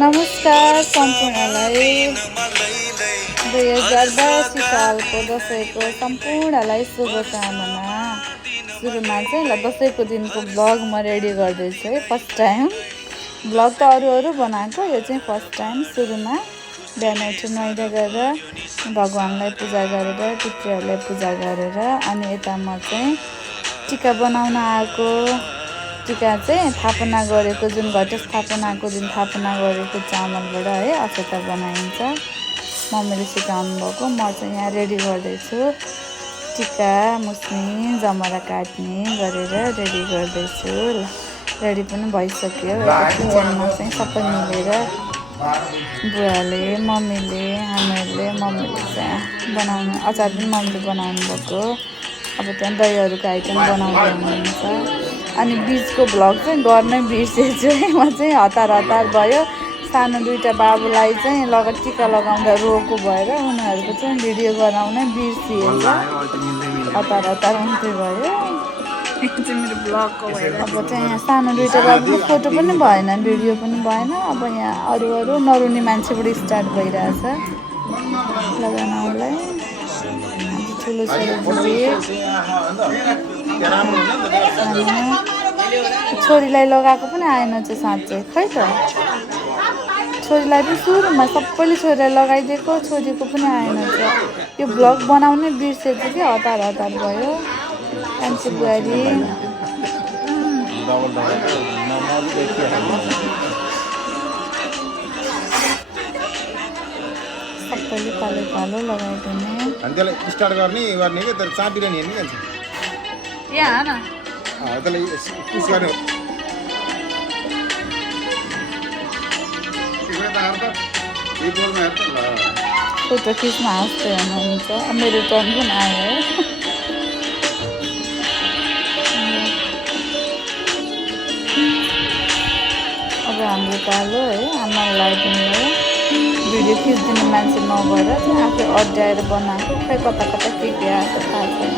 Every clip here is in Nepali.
नमस्कार सम्पूर्णलाई 2082 सालको दसैँको सम्पूर्णलाई शुभकामना। सुरुमा चाहिँ ल दसैँको दिनको ब्लग म रेडी गर्दैछु है। फर्स्ट टाइम ब्लग त अरू बनाएको, यो चाहिँ फर्स्ट टाइम। सुरुमा बिहान उठेर नुहाइधुवाइ गरेर भगवानलाई पूजा गरेर पितृहरूलाई पूजा गरेर अनि यता म चाहिँ टिका बनाउन आएको। टिका चाहिँ थापना गरेको, जुन घटस्थापनाको दिन थापना गरेको चामलबाट है अक्षता बनाइन्छ। मम्मीले सिकाउनु भएको। म चाहिँ यहाँ रेडी गर्दैछु। टिका मुस्ने जमरा काट्ने गरेर रेडी गर्दैछु। ल रेडी पनि भइसक्यो। किचनमा चाहिँ सबै मिलेर बुवाले मम्मीले मम्मीले चाहिँ बनाउनु, अचार पनि मम्मीले बनाउनु भएको। अब त्यहाँ दहीहरूको आइटम बनाउँदै हुनुहुन्छ। अनि बिचको भ्लग चाहिँ गर्नै बिर्सेछु है। म चाहिँ हतार भयो। सानो दुईवटा बाबुलाई चाहिँ टिका लगाउँदा रोको भएर उनीहरूको चाहिँ भिडियो गराउनै बिर्सिएछ। हतार हुन्थ्यो भयो। मेरो ब्लगको भएर अब चाहिँ यहाँ सानो दुईवटा बाबुको फोटो पनि भएन, भिडियो पनि भएन। अब यहाँ अरू नरुनी मान्छेबाट स्टार्ट भइरहेछ लगाउनलाई। ठुलो छोरीलाई लगाएको पनि आएन चाहिँ साँच्चै, खै त। छोरीलाई पनि सुरुमा सबैले छोरीलाई लगाइदिएको, छोरीको पनि आएन चाहिँ। यो भ्लग बनाउनै बिर्सेछु कि हतार भयो। कान्छी बुहारी सबैले पालो लगाइदिने। अनि त्यसलाई स्टार्ट गर्ने के तर चाबीले नि हेर्ने के यहाँ न त्यसलाई पुस गर्ने फोटो खिच्न हाँस्दै हुनुहुन्छ। मेरो टर्न पनि आयो। अब हाम्रो पालो है, आमालाई लगाइदिनु। भिडियो खिचिदिने मान्छे नभएर चाहिँ आफै अड्याएर बनाएको। खै कता के आएको थाहा छैन।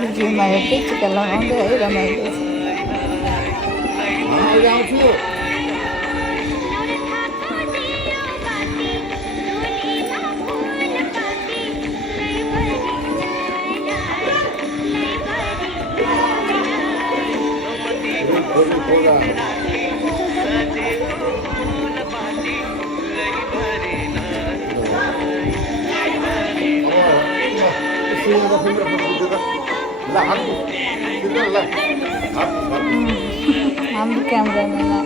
बिजुलीमा हेर्दै टिका लगाउँदै है रमाइलो छ। हाम्रो क्यामेराम्यान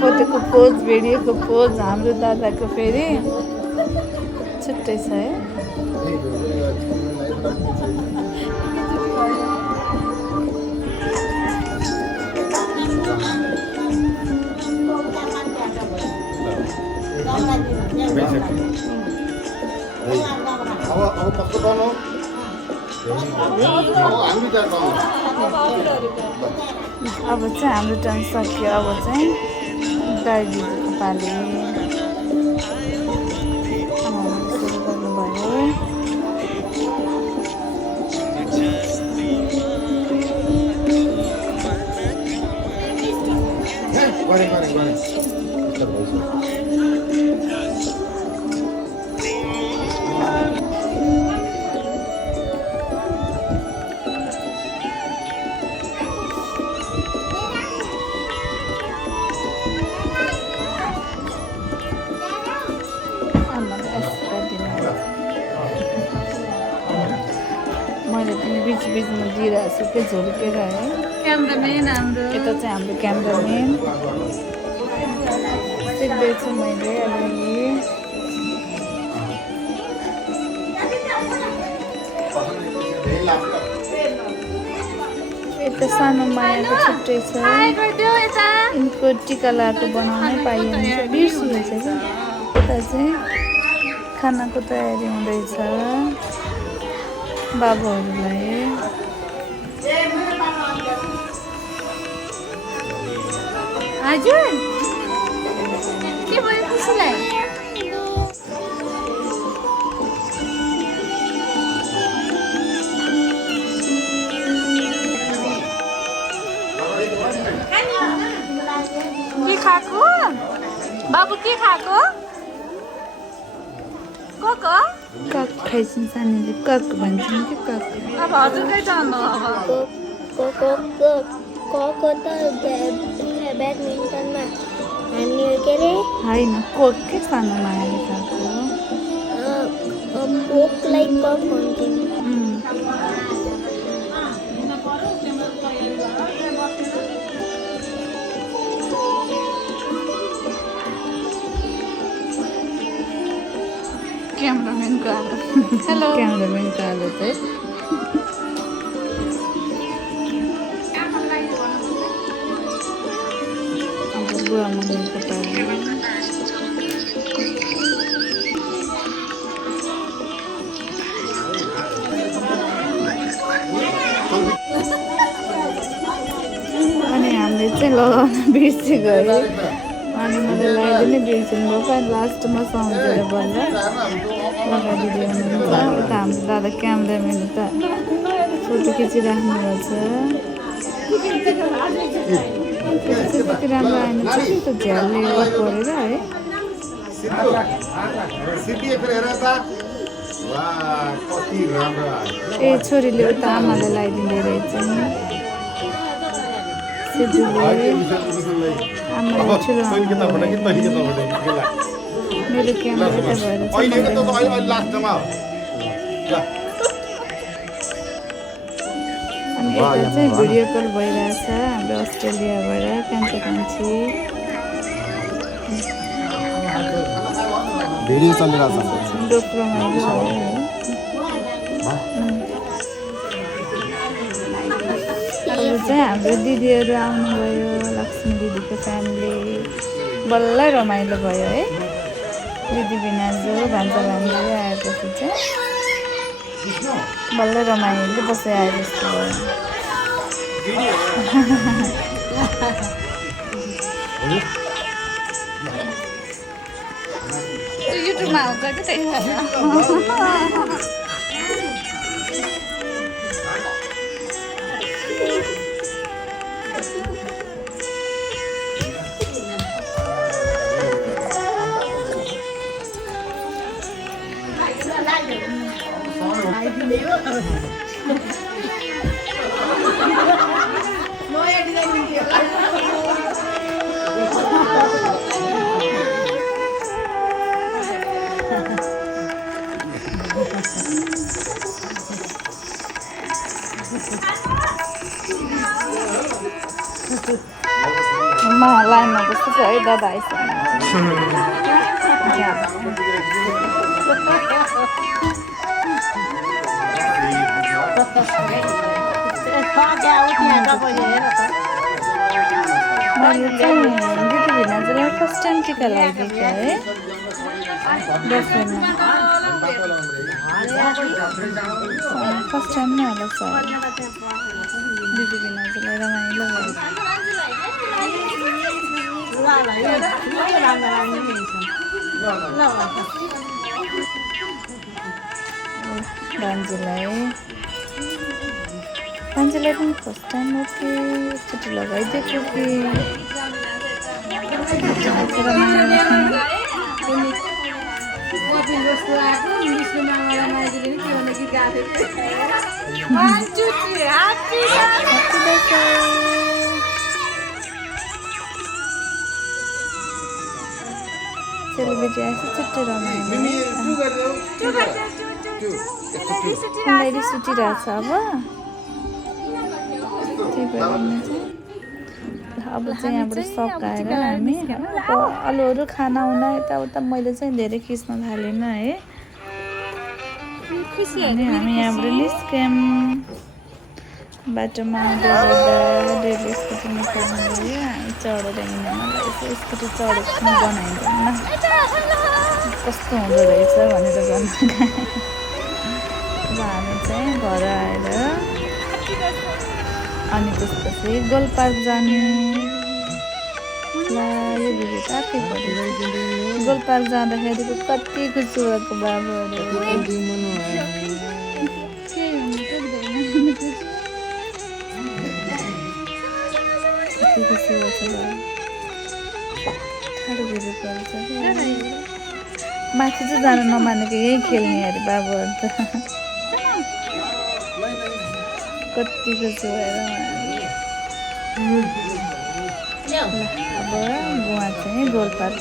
फोटोको पोज भिडियोको पोज हाम्रो दादाको फेरि छुट्टै छ है। अब कस्तो गर्नु अब चाहिँ हाम्रो टर्न सक्यो। अब चाहिँ दाइ दिदीको पाली सुरु गर्नुभयो। मैले पनि बिच बिचमा दिइरहेको छु के झुल्केर है। क्यामेराम्यान हाम्रो यता चाहिँ हाम्रो क्यामेराम्यान सिक्दैछु मैले अलिअलि। यता सानो मायाको छुट्टै छ। यिनको टिका लाएको बनाउनै पाइन्छ, बिर्सिएछ क्या। यता चाहिँ खानाको तयारी हुँदैछ बाबुहरूलाई। हजुर के भयो खुसीलाई? के खाएको बाबु? के खाएको? कक खाइछन् सानीले, कक भन्छन् कि कक। अब हजुरकै जानु अब ब्याडमिन्टनमा हान्ने के अरे होइन कोक के सानो मायाले खाएको। कोकलाई कक भन्छन्। क्यामेराम्यानको आलो। हेलो क्यामेराम्यानको आलो चाहिँ अब बुवा मम्मीको पाली। अनि हामीले चाहिँ लगाउन बिर्सी गयो। अनि मैले लगाइदिनै बिर्सिनु भयो। लास्टमा सम्झेर बल्ल लगाइदिँदै हुनुहुन्छ। उता हाम्रो दादा क्यामेराम्यान उता फोटो खिचिराख्नु भएको छ। त्यति राम्रो आएन चाहिँ त झ्यालले परेर है। ए छोरीले उता आमालाई लगाइदिँदै रहेछ नि। सिद्धुले आमालाई ठुलो मेरो क्यामेरा यता भएर अनि यता चाहिँ भिडियो कल भइरहेछ हाम्रो अस्ट्रेलियाबाट कान्छी कान्छी। भिडियो चलिरहेको छ। डोक्रोमा भयो है। अब चाहिँ हाम्रो दिदीहरू आउनुभयो, लक्ष्मी दिदीको फ्यामिली। बल्ल रमाइलो भयो है। दिदी भिनाजु भान्जा भान्जी आएपछि चाहिँ बल्ल रमाइलो बसाइ आए जस्तो त्यो युट्युबमा आउँछ कि त्यही भएर लाइनमा बस्छु है दादा आइसक्नु मैले चाहिँ दिदी भिनाजुलाई फर्स्ट टाइम टिका लगाइदिएको है दसैँमा फर्स्ट टाइम नै होला सर दिदी भिनाजुलाई रमाइलो भयो भान्जीलाई पनि फर्स्ट टाइम हो कि एकचोटि लगाइदिएको कि सेलिब्रेटी आएछ छुट्टै रमाइलो रिस उठिरहेछ अब चाहिँ यहाँबाट सकाएर हामी अरूहरू खाना उना यताउता मैले चाहिँ धेरै खिच्न थालेन है अनि हामी यहाँबाट निस्क्यौँ बाटोमा आउँदै गर्दा डेली स्कुटी निकाल्नु गयो हामी चढेर हिँड्न लागेको स्कुटी चढेको पनि बनाइँदैन कस्तो हुँदो रहेछ भनेर गर्नु अब हामी चाहिँ घर आएर अनि त्यसपछि गोलपार्क जाने ला यो भिडियो त आफै पऱ्यो गोलपार्क जाँदाखेरिको कति खुसी भएको बाबुहरू कति खुसी भएको बाबु ठाडो भिडियो पर्छ माथि चाहिँ जानु नमानेको यही खेल्ने अरे बाबुहरू त कति खुसी भएर अब बुवा चाहिँ गोलपार्क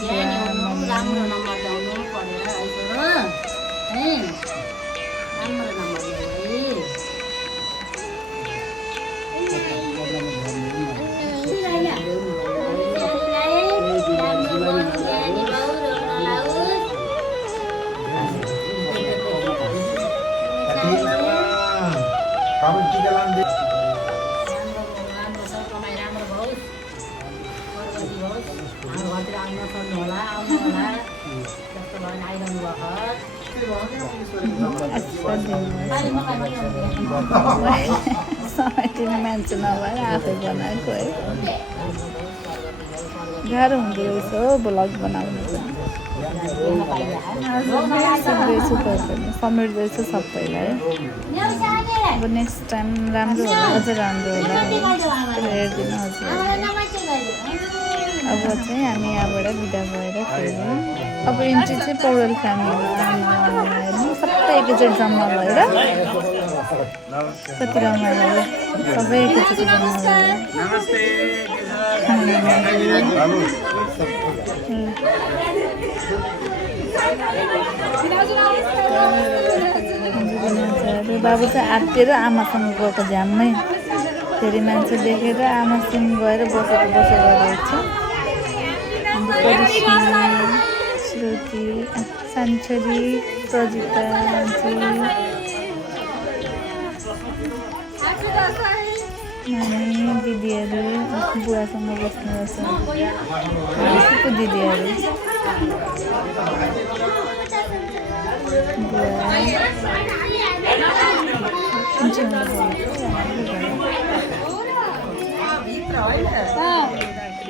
समेटिने मान्छे नभएर आफै बनाएको है गाह्रो हुँदो रहेछ हो भ्लग बनाउनु सिक्दैछु समेट्दैछु सबैलाई अब नेक्स्ट टाइम राम्रो होला अझ राम्रो होला हेरिदिनु हजुर अब चाहिँ हामी यहाँबाट बिदा भएर फेरि अब इन्ट्री चाहिँ पौडेल फ्यामिली सबै एकैचोटि जम्मा भएर कति रमाइलो सबै एकैचोटि जम्मा भएर बाबु चाहिँ आत्तिएर आमासँग गएको झ्याम्मै धेरै मान्छे देखेर आमासँग गएर बसेको रहेछ करिश्मा श्रुति सान्छरी प्रजिताजी नानी दिदीहरू बुवासँग बस्नु रहेछ यसको दिदीहरू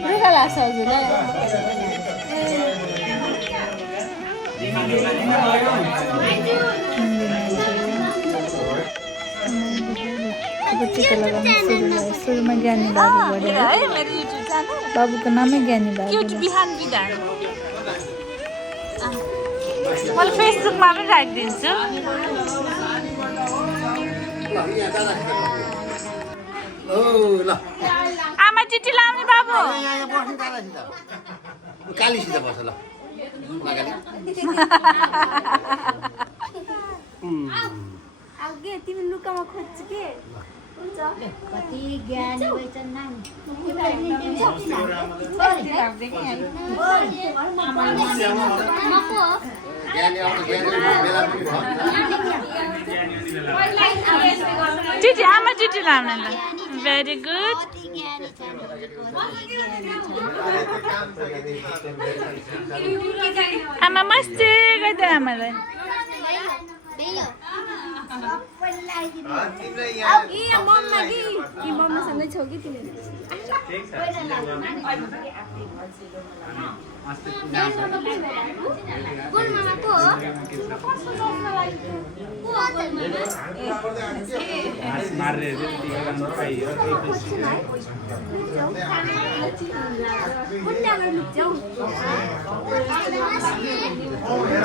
रुखा लाग्छ हजुरलाई अब टिका लगाउनु सुरु भयो सुरुमा ज्ञानी बाबु भयो बाबुको नामै ज्ञानी बाबु मैले फेसबुकमा पनि राखिदिन्छु आमा चिठी लाउने बाबु कालीसित बस ल आगे तिमी लुकामा खोज्छ के कति ज्ञानी भएछन् नानी चिठी आमा चिठी लाउने ल भेरी गुड आमा मस्ती गर्दै आमालाई मम्मासँगै छौ कि तिमी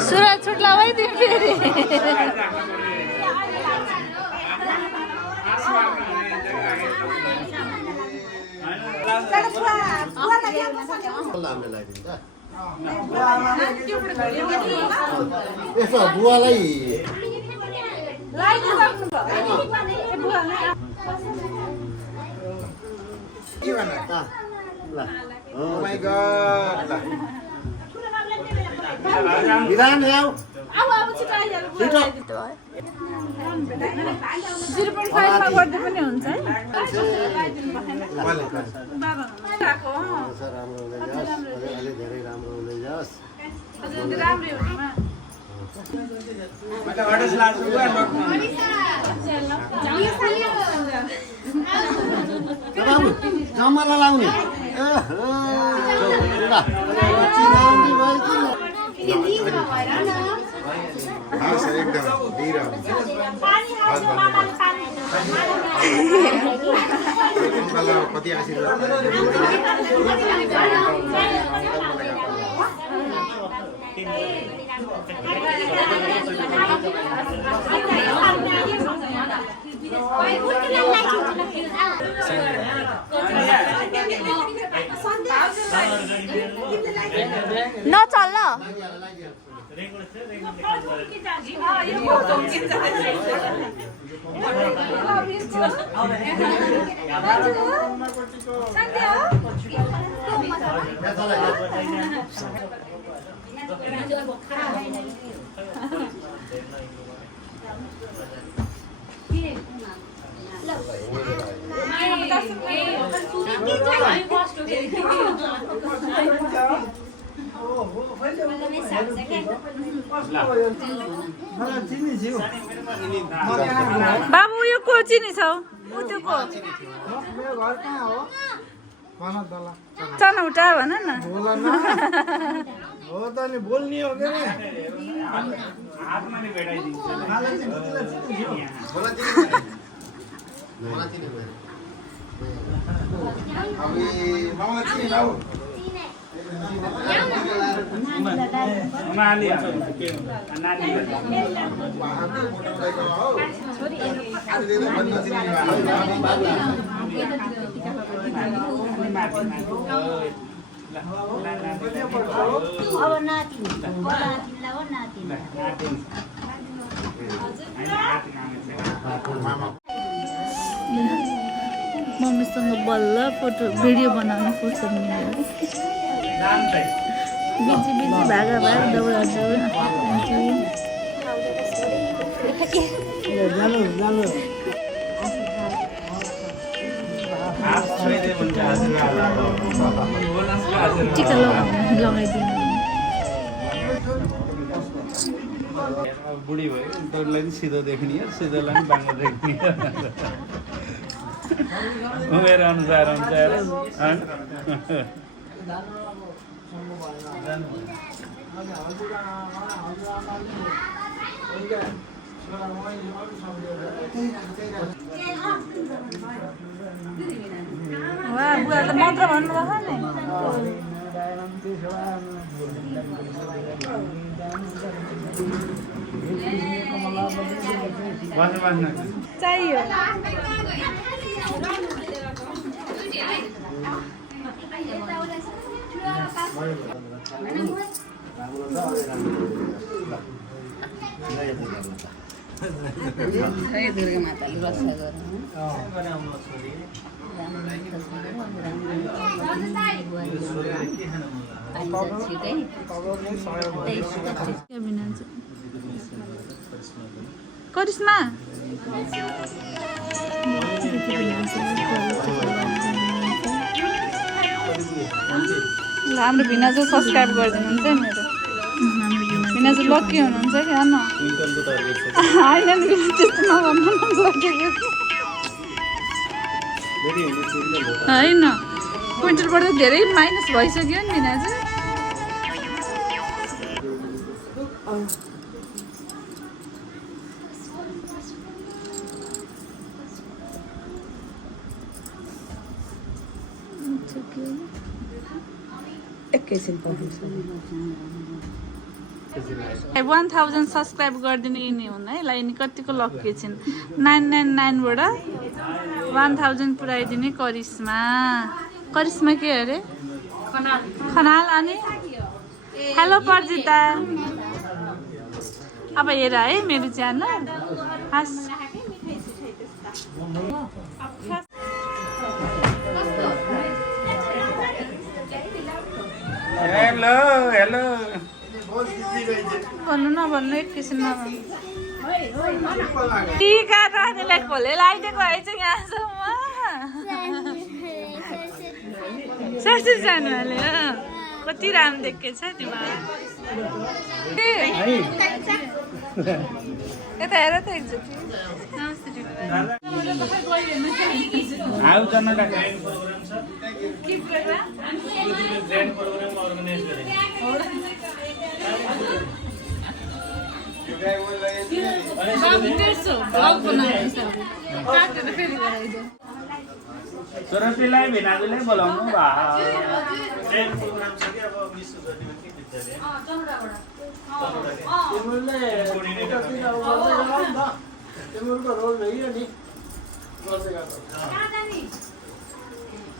सुरज छुट्ला भइदिउँ फेरि यसो बुवालाई विधान ल्याऊ 0.5 मा गर्दै पनि हुन्छ है धेरै राम्रो हुँदै जाओस् जम्मालाई लाउने कति आशीर्वाद नचल बाबु यो को चिनी छौ चनौटा भन न हो त नि बोल्ने हो के मम्मीसँग बल्ल फोटो भिडियो बनाउनु फुर्सद मिल्यो बिजी बिजी भागा भाग दौडा दौड टिका लगाइदिनु बुढी भयो उनीहरूलाई पनि सिधो देख्ने सिधोलाई पनि बाङ्गो देख्ने उमेर अनुसार हुन्छ बुवाले मन्त्र भन्नुभएको नि चाहियो दुर्गा माताले रक्षा गर्नु करिश्मा हाम्रो भिनाजु सब्सक्राइब गरिदिनुहुन्छ मेरो भिनाजु लक्की हुनुहुन्छ कि होइन नि त्यस्तो नभन्नु होइन क्विन्टलबाट धेरै माइनस भइसक्यो नि भिनाजु एकैछिन पढ्नु 1000 सब्सक्राइब गरिदिनु यिनी हुन् है ल यिनी कतिको लक्की छिन् 999 बाट 1000 पुऱ्याइदिने करिश्मा करिश्मा के अरे खनाल अनि हेलो पर्जिता अब हेर है मेरो च्यानल हेलो हेलो भन्नु नभन्नु एकैछिन नभन्नु टिका रानीलाई खोले लगाइदिएको है चाहिँ यहाँसम्म सासू जानुले कति राम्रो देखेको छ तिमीलाई यता हेर त एकचोटि आउँछ न छोराछोरीलाई भिनाजुलाई बोलाउनु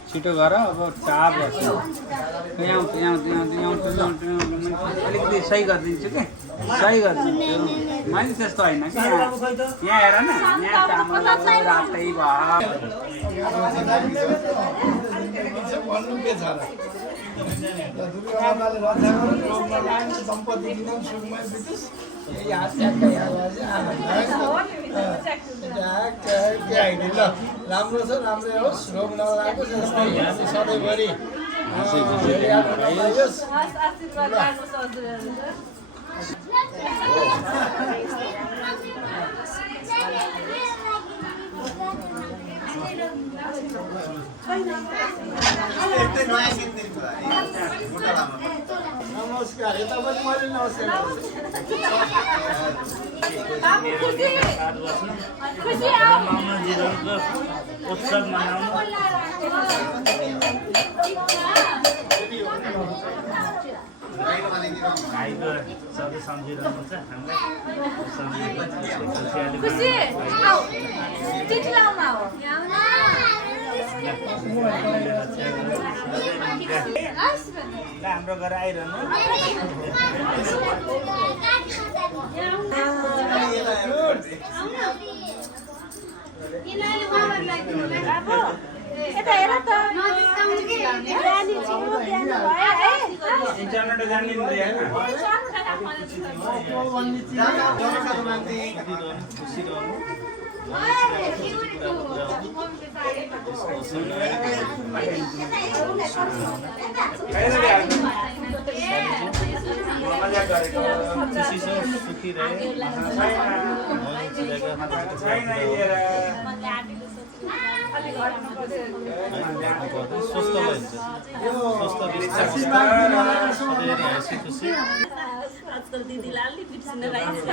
छिटो गर अब चार वर्ष अलिकति सही गरिदिन्छु कि सही गरिदिन्छु मैले त्यस्तो होइन कि यहाँ हेर न यहाँ चामल रातै राम्रो छ राम्रै होस् रोग नलागोस् सधैँभरि नमस्कार यता पनि मैले नमस्कार उत्सव मनाउनु भाइको सबै सम्झिरहनुहुन्छ हाम्रो घर आइरहनु इन्टरनेट जान्ने खुसी रहनु आजकल दिदीलाई अलि बिर्सिन रहेछ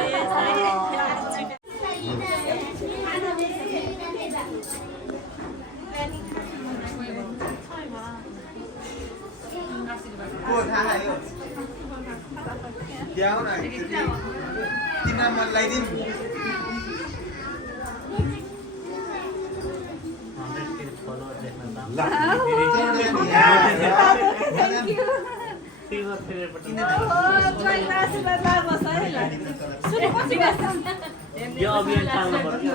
यो अभियान चाल्नु पर्यो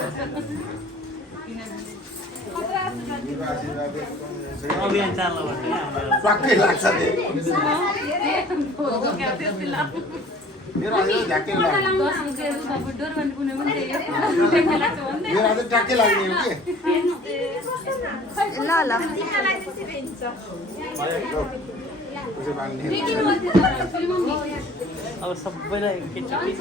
अभियान चाल्नु पर्यो पक्कै लाग्छ मेरो आज झ्याक्कै लाग्यो मेरो आज ट्याक्कै लाग्ने हो के ल ल अब सबैलाई एकैचोटि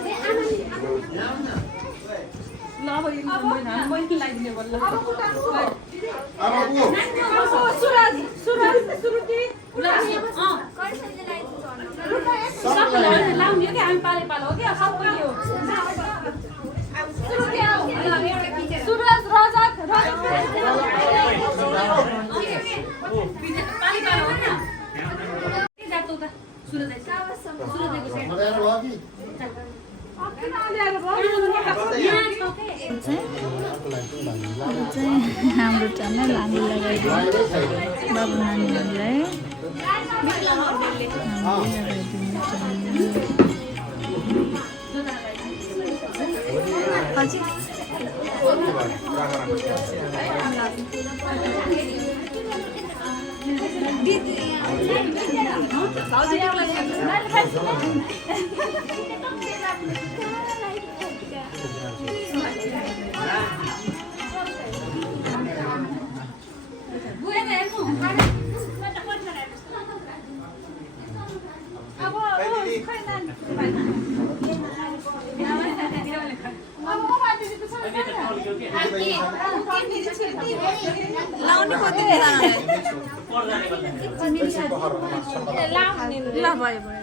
हाम्रो टन्नै लाने लगाइदियो बाबु नानीहरूलाई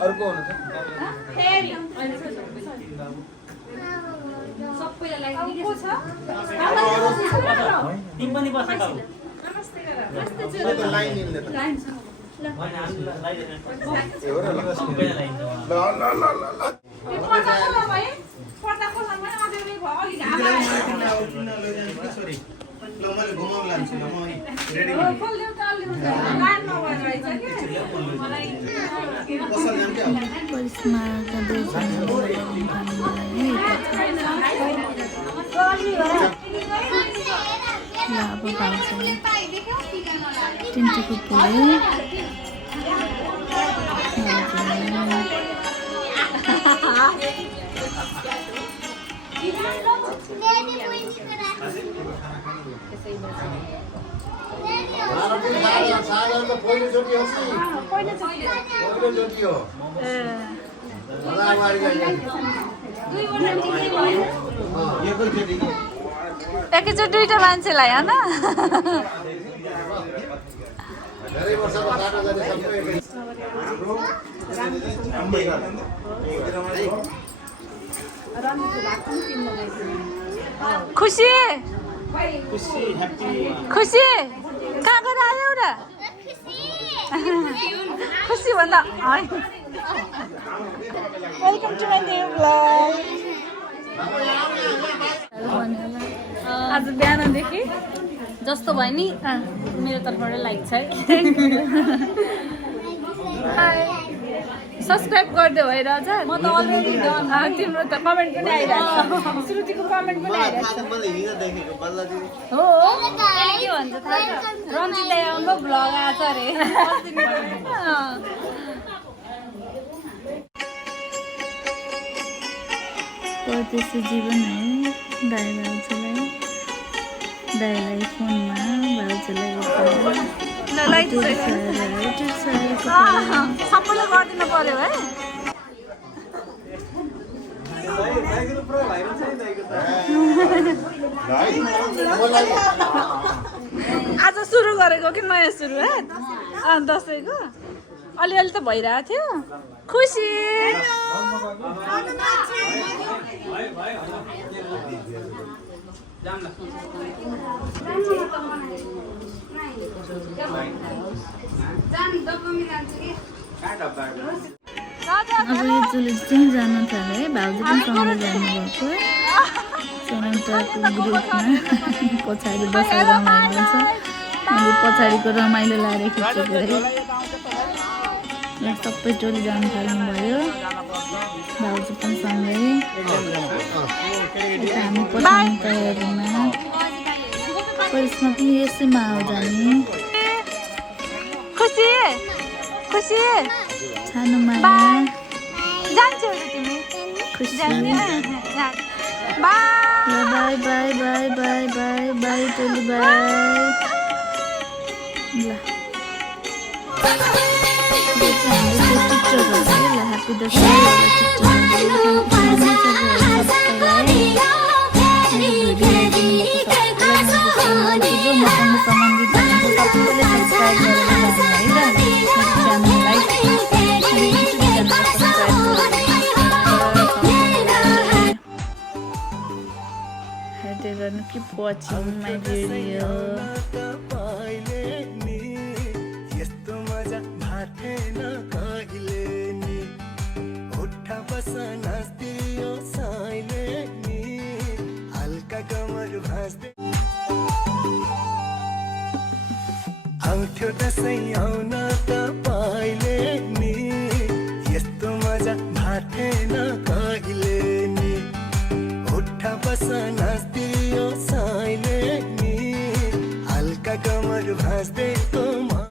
अर्को तिमी पनि बस लाइन इनले त टिन्टीको पुरै पहिलोचोटि हो एकैचोटि दुईटा मान्छेलाई होइन धेरै वर्षको बाटो जाने सबै खुसी खुसी कहाँ गएर आयो र खुसी भन्दा welcome to my new blog. आज बिहानदेखि जस्तो भयो नि मेरो तर्फबाट लाइक छ है सब्सक्राइब गरिदियो है राजा। म त अलरेडी डन तिम्रो त कमेन्ट पनि आइरहेको छ श्रुतिको कमेन्ट पनि आइरहेको छ हो के भन्छ थाहा छ रन्जित दाइ आउनु भ्लग आएको छ अरे परदेशी जीवन है दाइ भाउजूलाई दाइलाई फोनमा भाउजूलाई ल लाइट सबैले गरिदिनु पर्यो है आज सुरु गरेको कि नयाँ सुरुवात दसैँको अलिअलि त भइरहेको थियो खुसी अब यो जुलुस चाहिँ जानु थाल्यो है भाउजू पनि सँगै जानुभएको सोनाटाको ग्रुपमा पछाडि बसेर रमाइलो छ मैले पछाडिको रमाइलो लाएर खिचेको है सबै टोली जानु थाल्नुभयो भाउजू पनि सँगै हामी पठाउने तयारीमा करिश्मा पनि यसैमा आऊ जाने खुसी खुसी सानो माया जान्छौ तिमी खुसी जाने by by by by by by टोली बाई ल ह्याप्पी दसैँ सम्बन्धित सबैले सब्सक्राइब गरेर keep watching my video. आउँथ्यो दसैँ आउन त पाइले